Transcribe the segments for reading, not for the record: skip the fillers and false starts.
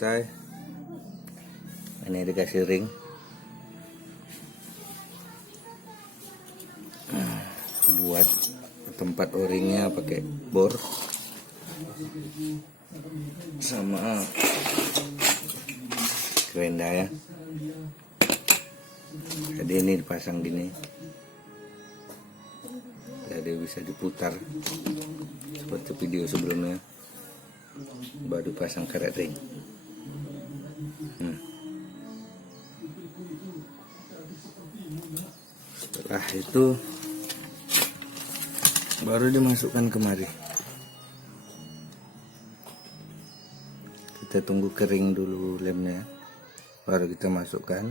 selesai. Ini dikasih ring. Buat tempat o-ringnya pakai bor sama kerenda ya. Jadi ini dipasang gini, jadi bisa diputar seperti video sebelumnya, baru pasang karet ring. Setelah itu baru dimasukkan kemari. Kita tunggu kering dulu lemnya, baru kita masukkan.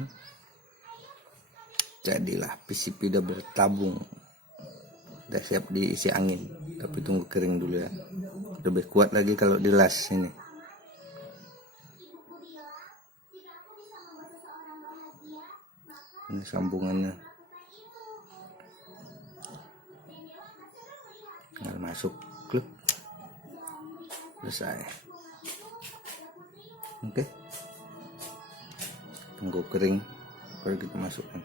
Jadilah PCP double tabung. Udah siap diisi angin, tapi tunggu kering dulu ya. Lebih kuat lagi kalau dilas ini. Ini sambungannya. Tinggal masuk klip. Selesai. Oke. Tunggu kering baru kita masukkan.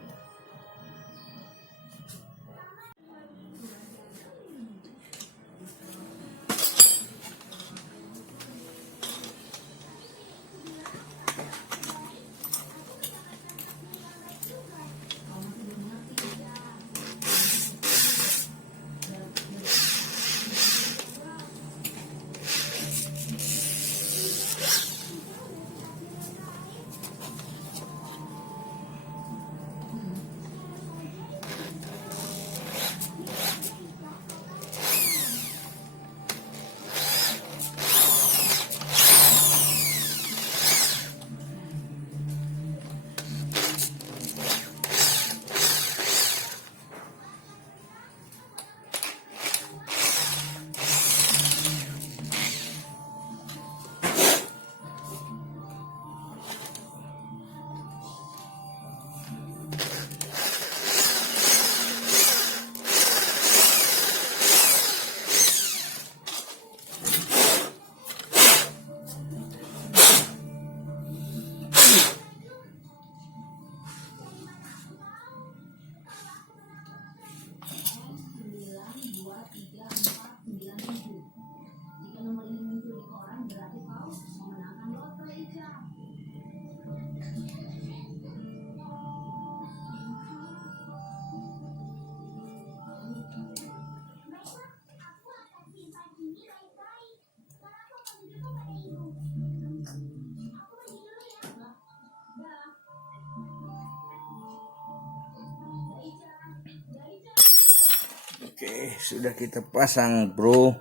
Oke, sudah kita pasang bro.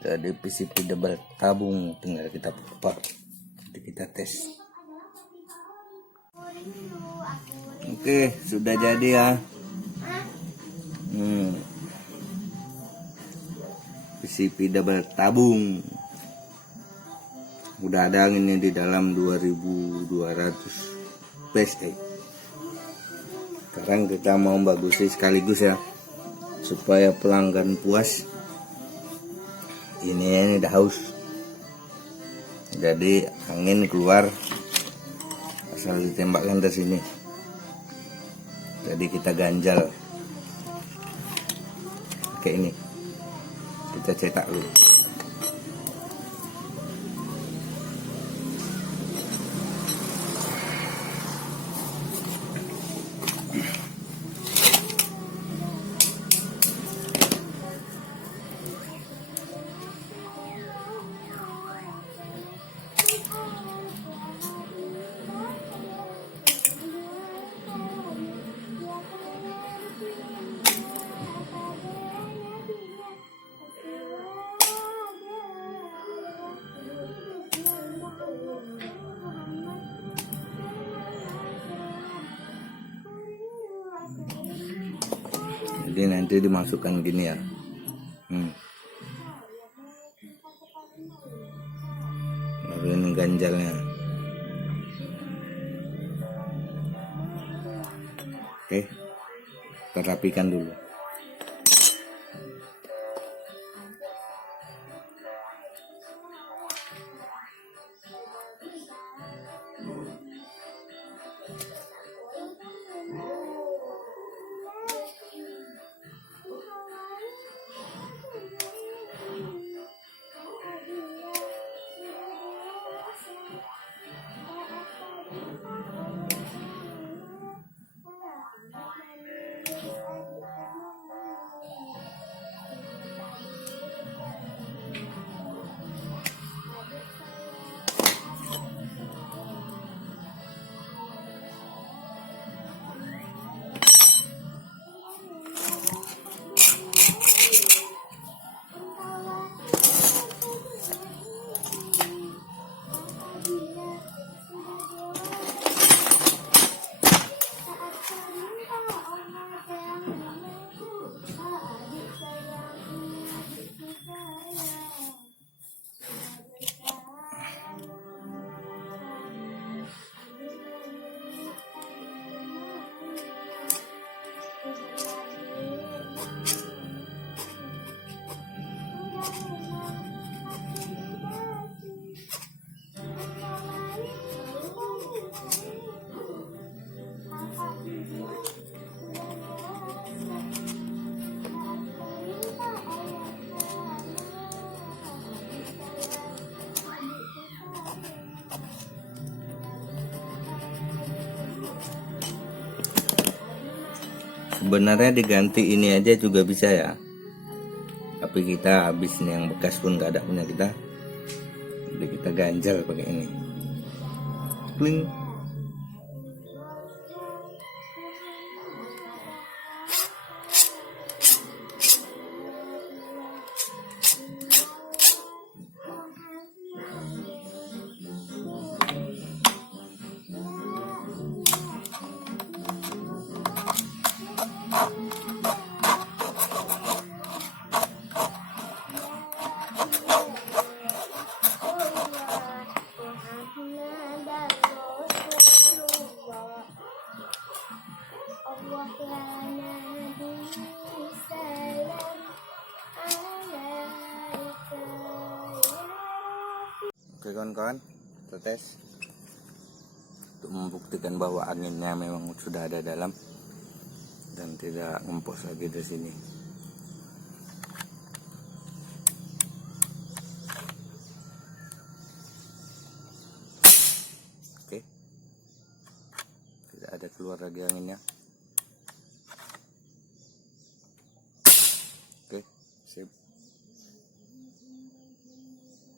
Jadi PCP double tabung, tinggal kita putar. Jadi kita tes. Oke, sudah jadi ya. PCP double tabung. Udah ada anginnya di dalam 2200 PSI. Sekarang kita mau bagusin sekaligus ya, supaya pelanggan puas. Ini udah haus, jadi angin keluar asal ditembakkan ke sini. Jadi kita ganjal kayak ini, kita cetak dulu. Jadi nanti dimasukkan gini ya. Baru ini ganjalnya. Oke, kita rapikan dulu. Sebenarnya diganti ini aja juga bisa ya, tapi kita habis ini yang bekas pun gak ada punya kita, jadi kita ganjal pakai ini. Kling. Oke kawan-kawan, kita tes untuk membuktikan bahwa anginnya memang sudah ada dalam dan tidak ngempos lagi di sini. Oke, tidak ada keluar lagi anginnya. Oke, sip.